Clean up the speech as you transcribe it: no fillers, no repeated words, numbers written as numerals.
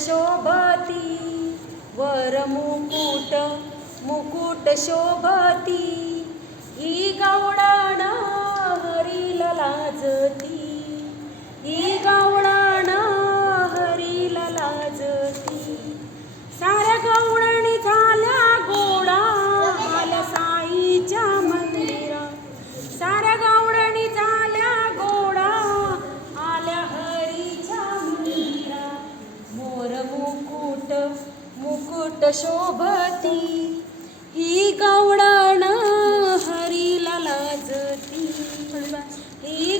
शोभती वर मुकुट मुकुट शोभती ही गवळण हरीला लाजती ही गवळण हरीला लाजती साऱ्या गवळणी झाल्या गोडा आल्या साईच्या मंदिरा साऱ्या गवळणी झाल्या गोडा आल्या हरीच्या मंदिरा मोर मुकुट मुकुट शोभती ही गवळण हरीला लाजती ही